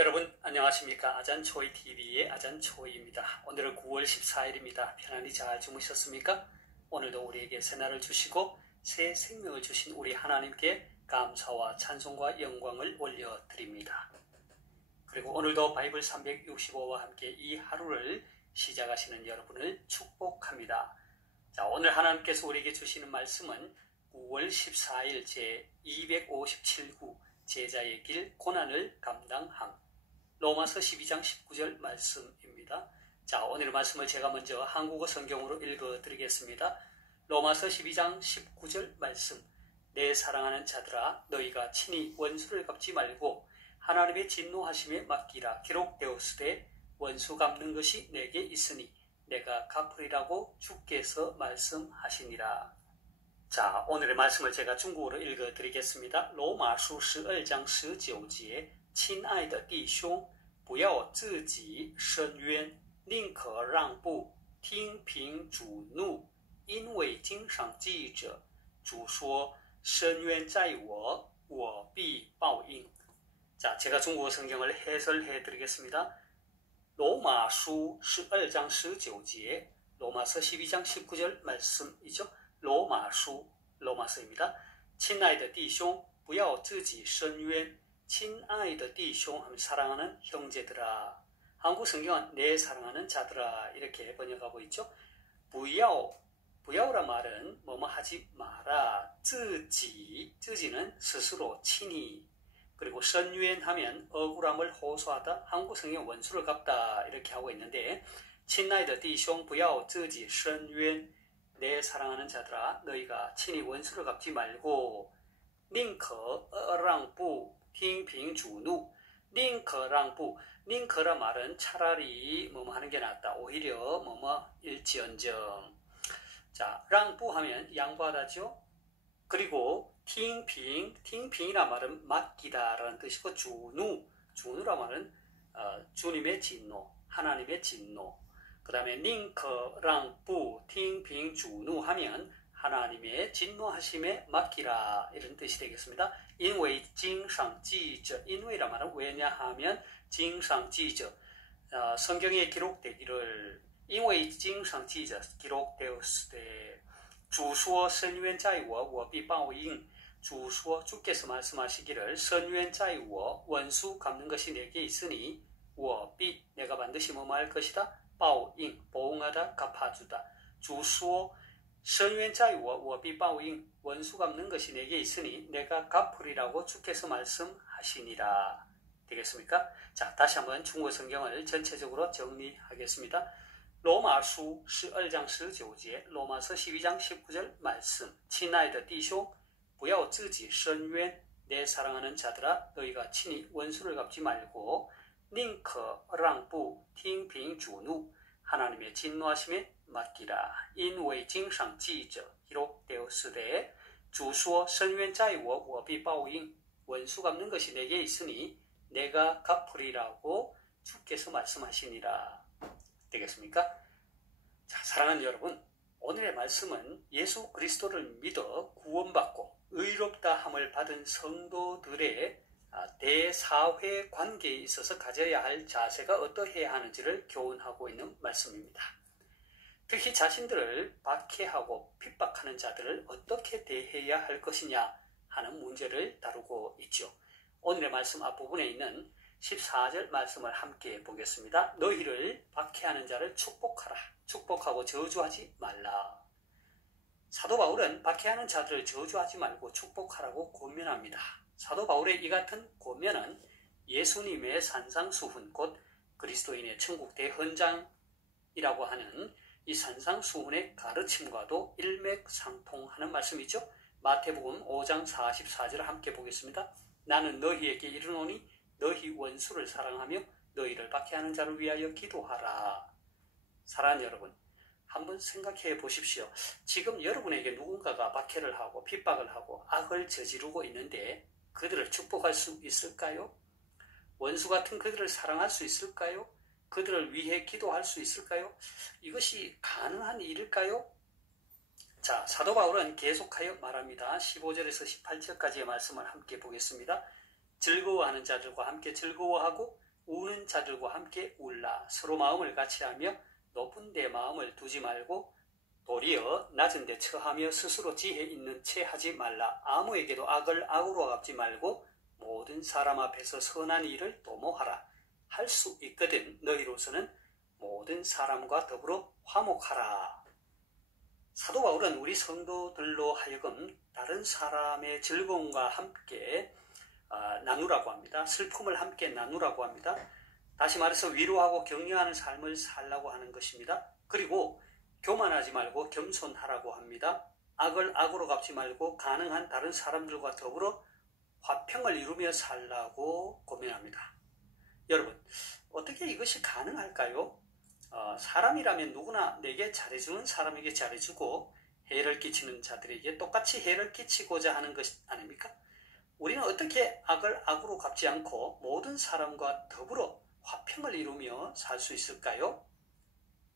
여러분 안녕하십니까. 아잔초이TV의 아잔초이입니다. 오늘은 9월 14일입니다. 편안히 잘 주무셨습니까? 오늘도 우리에게 새날을 주시고 새 생명을 주신 우리 하나님께 감사와 찬송과 영광을 올려드립니다. 그리고 오늘도 바이블 365와 함께 이 하루를 시작하시는 여러분을 축복합니다. 자, 오늘 하나님께서 우리에게 주시는 말씀은 9월 14일 제257구 제자의 길 고난을 감당함, 로마서 12장 19절 말씀입니다. 자, 오늘의 말씀을 제가 먼저 한국어 성경으로 읽어드리겠습니다. 로마서 12장 19절 말씀. 내 사랑하는 자들아, 너희가 친히 원수를 갚지 말고 하나님의 진노하심에 맡기라. 기록되었으되 원수 갚는 것이 내게 있으니 내가 갚으리라고 주께서 말씀하시니라. 자, 오늘의 말씀을 제가 중국어로 읽어드리겠습니다. 로마서 12장 19节亲爱的弟兄，不要自己伸冤，宁可让步，听凭主怒，因为经上记着，主说：伸冤在我，我必报应。 자, 제가 중국어 성경을 해설해 드리겠습니다. 로마서 12장 19제, 로마서 12장 19절 말씀이죠. 로마서입니다. 亲爱的弟兄，不要自己伸冤。 亲爱的弟兄하면 사랑하는 형제들아. 한국 성경은 내 사랑하는 자들아 이렇게 번역하고 있죠. 不要란 말은 뭐뭐 하지 마라. 自己는 스스로 친히. 그리고 伸冤 하면 억울함을 호소하다. 한국 성경 원수를 갚다 이렇게 하고 있는데 亲爱的弟兄不要自己伸冤. 내 사랑하는 자들아, 너희가 친히 원수를 갚지 말고 宁可让步 听凭主怒，宁可让步，宁可란 말은 차라리 뭐뭐 하는 게 낫다. 오히려 뭐뭐 일지언정. 자, 让步 하면 양보하다죠. 그리고 听凭이란 말은 맡기다라는 뜻이고 주누란 말은 주님의 진노, 하나님의 진노. 그 다음에 宁可让步，听凭主怒 하면 하나님의 진노하심에 맡기라 이런 뜻이 되겠습니다. 因为经上记着, 因为란 말은 왜냐하면 经上记着, 성경에 기록되기를 因为经上记着 기록되었을 때 主说伸冤在我，我必报应. 主说 주께서 말씀하시기를 伸冤在我, 원수 갚는 것이 내게 있으니 我必 내가 반드시 뭐뭐 할 것이다. 报应 보응하다 갚아주다. 主说伸冤在我，我必报应. 원수 갚는 것이 내게 있으니 내가 갚으리라고 주께서 말씀하시니라. 되겠습니까? 자, 다시 한번 중국어 성경을 전체적으로 정리하겠습니다. 로마서 12장 19제, 로마서 12장 19절 말씀. 亲爱的弟兄，不要自己伸冤. 내 사랑하는 자들아, 너희가 친히 원수를 갚지 말고 宁可让步，听凭主怒. 하나님의 진노하심에 맡기라. 因为经上记着 기록되었으되 主说伸冤在我，我必报应. 원수 갚는 것이 내게 있으니 내가 갚으리라고 주께서 말씀하시니라. 되겠습니까? 자, 사랑하는 여러분, 오늘의 말씀은 예수 그리스도를 믿어 구원받고 의롭다 함을 받은 성도들의 대사회 관계에 있어서 가져야 할 자세가 어떠해야 하는지를 교훈하고 있는 말씀입니다. 특히 자신들을 박해하고 핍박하는 자들을 어떻게 대해야 할 것이냐 하는 문제를 다루고 있죠. 오늘의 말씀 앞부분에 있는 14절 말씀을 함께 보겠습니다. 너희를 박해하는 자를 축복하라. 축복하고 저주하지 말라. 사도 바울은 박해하는 자들을 저주하지 말고 축복하라고 권면합니다. 사도 바울의 이 같은 권면은 예수님의 산상수훈, 곧 그리스도인의 천국 대헌장이라고 하는 이 산상수훈의 가르침과도 일맥상통하는 말씀이죠. 마태복음 5장 44절을 함께 보겠습니다. 나는 너희에게 이르노니 너희 원수를 사랑하며 너희를 박해하는 자를 위하여 기도하라. 사랑하는 여러분, 한번 생각해 보십시오. 지금 여러분에게 누군가가 박해를 하고 핍박을 하고 악을 저지르고 있는데 그들을 축복할 수 있을까요? 원수 같은 그들을 사랑할 수 있을까요? 그들을 위해 기도할 수 있을까요? 이것이 가능한 일일까요? 자, 사도 바울은 계속하여 말합니다. 15절에서 18절까지의 말씀을 함께 보겠습니다. 즐거워하는 자들과 함께 즐거워하고 우는 자들과 함께 울라. 서로 마음을 같이 하며 높은 데 마음을 두지 말고 도리어 낮은 데 처하며 스스로 지혜 있는 채 하지 말라. 아무에게도 악을 악으로 갚지 말고 모든 사람 앞에서 선한 일을 도모하라. 할 수 있거든 너희로서는 모든 사람과 더불어 화목하라. 사도 바울은 우리 성도들로 하여금 다른 사람의 즐거움과 함께 나누라고 합니다. 슬픔을 함께 나누라고 합니다. 다시 말해서 위로하고 격려하는 삶을 살라고 하는 것입니다. 그리고 교만하지 말고 겸손하라고 합니다. 악을 악으로 갚지 말고 가능한 다른 사람들과 더불어 화평을 이루며 살라고 고민합니다. 여러분, 어떻게 이것이 가능할까요? 사람이라면 누구나 내게 잘해주는 사람에게 잘해주고 해를 끼치는 자들에게 똑같이 해를 끼치고자 하는 것 아닙니까? 우리는 어떻게 악을 악으로 갚지 않고 모든 사람과 더불어 화평을 이루며 살 수 있을까요?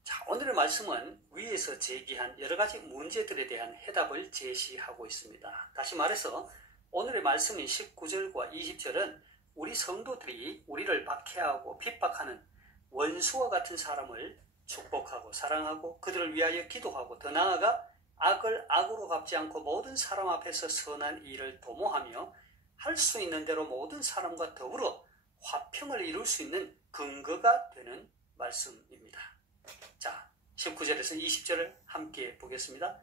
자, 오늘의 말씀은 위에서 제기한 여러 가지 문제들에 대한 해답을 제시하고 있습니다. 다시 말해서 오늘의 말씀인 19절과 20절은 우리 성도들이 우리를 박해하고 핍박하는 원수와 같은 사람을 축복하고 사랑하고 그들을 위하여 기도하고 더 나아가 악을 악으로 갚지 않고 모든 사람 앞에서 선한 일을 도모하며 할 수 있는 대로 모든 사람과 더불어 화평을 이룰 수 있는 근거가 되는 말씀입니다. 자, 19절에서 20절을 함께 보겠습니다.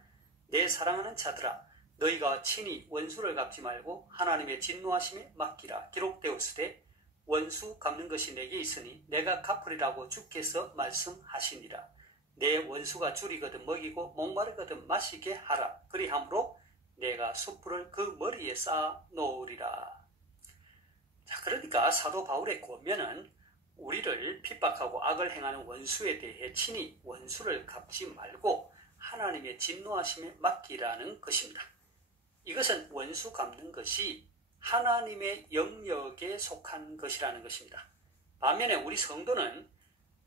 내 사랑하는 자들아, 너희가 친히 원수를 갚지 말고 하나님의 진노하심에 맡기라. 기록되었으되 원수 갚는 것이 내게 있으니 내가 갚으리라고 주께서 말씀하시니라. 내 원수가 줄이거든 먹이고 목마르거든 마시게 하라. 그리함으로 내가 숯불을 그 머리에 쌓아 놓으리라. 자, 그러니까 사도 바울의 권면은 우리를 핍박하고 악을 행하는 원수에 대해 친히 원수를 갚지 말고 하나님의 진노하심에 맡기라는 것입니다. 이것은 원수 갚는 것이 하나님의 영역에 속한 것이라는 것입니다. 반면에 우리 성도는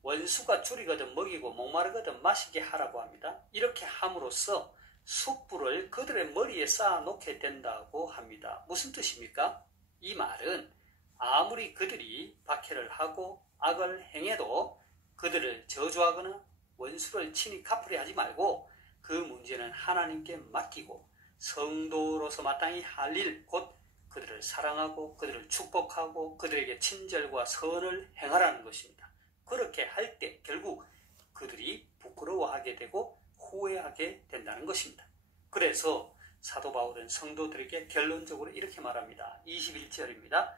원수가 줄이거든 먹이고 목마르거든 마시게 하라고 합니다. 이렇게 함으로써 숯불을 그들의 머리에 쌓아 놓게 된다고 합니다. 무슨 뜻입니까? 이 말은 아무리 그들이 박해를 하고 악을 행해도 그들을 저주하거나 원수를 친히 갚으려 하지 말고 그 문제는 하나님께 맡기고 성도로서 마땅히 할 일, 곧 그들을 사랑하고 그들을 축복하고 그들에게 친절과 선을 행하라는 것입니다. 그렇게 할 때 결국 그들이 부끄러워하게 되고 후회하게 된다는 것입니다. 그래서 사도 바울은 성도들에게 결론적으로 이렇게 말합니다. 21절입니다.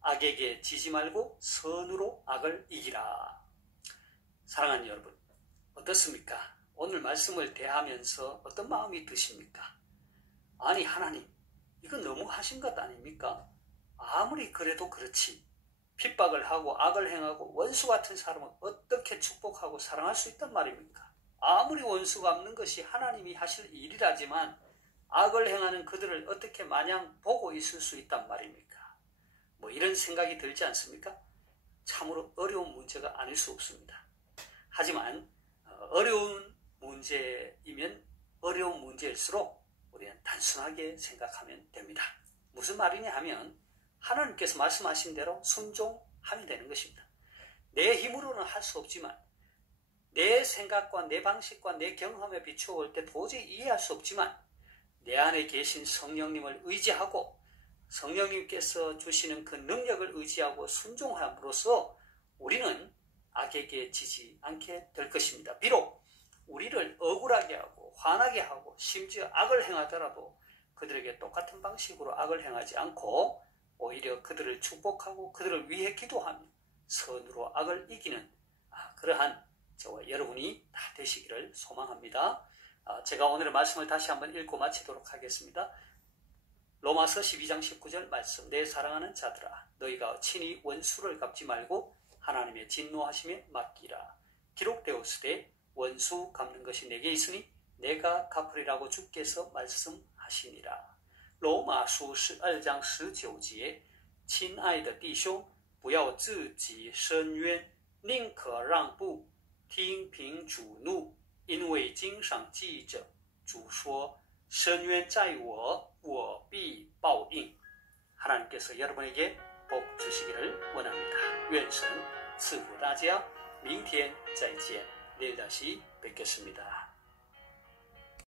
악에게 지지 말고 선으로 악을 이기라. 사랑하는 여러분, 어떻습니까? 오늘 말씀을 대하면서 어떤 마음이 드십니까? 아니, 하나님, 이건 너무 하신 것 아닙니까? 아무리 그래도 그렇지. 핍박을 하고 악을 행하고 원수 같은 사람을 어떻게 축복하고 사랑할 수 있단 말입니까? 아무리 원수 갚는 것이 하나님이 하실 일이라지만 악을 행하는 그들을 어떻게 마냥 보고 있을 수 있단 말입니까? 뭐 이런 생각이 들지 않습니까? 참으로 어려운 문제가 아닐 수 없습니다. 하지만 어려운 문제이면 어려운 문제일수록 우리는 단순하게 생각하면 됩니다. 무슨 말이냐 하면 하나님께서 말씀하신 대로 순종하면 되는 것입니다. 내 힘으로는 할 수 없지만 내 생각과 내 방식과 내 경험에 비추어 볼 때 도저히 이해할 수 없지만 내 안에 계신 성령님을 의지하고 성령님께서 주시는 그 능력을 의지하고 순종함으로써 우리는 악에게 지지 않게 될 것입니다. 비록 우리를 억울하게 하고 화나게 하고 심지어 악을 행하더라도 그들에게 똑같은 방식으로 악을 행하지 않고 오히려 그들을 축복하고 그들을 위해 기도하며 선으로 악을 이기는 그러한 저와 여러분이 다 되시기를 소망합니다. 제가 오늘의 말씀을 다시 한번 읽고 마치도록 하겠습니다. 로마서 12장 19절 말씀. 내 사랑하는 자들아, 너희가 친히 원수를 갚지 말고 하나님의 진노하심에 맡기라. 기록되었으되 원수 갚는 것이 내게 있으니 내가 갚으리라고 주께서 말씀하시니라. 罗马书12章19节，亲爱的弟兄，不要自己伸冤，宁可让步，听凭主怒，因为经上记着，主说：“伸冤在我，我必报应。” 하나님께서 여러분에게 복 주시기를 원합니다. 愿神赐福大家，明天再见，내일 다시 뵙겠습니다.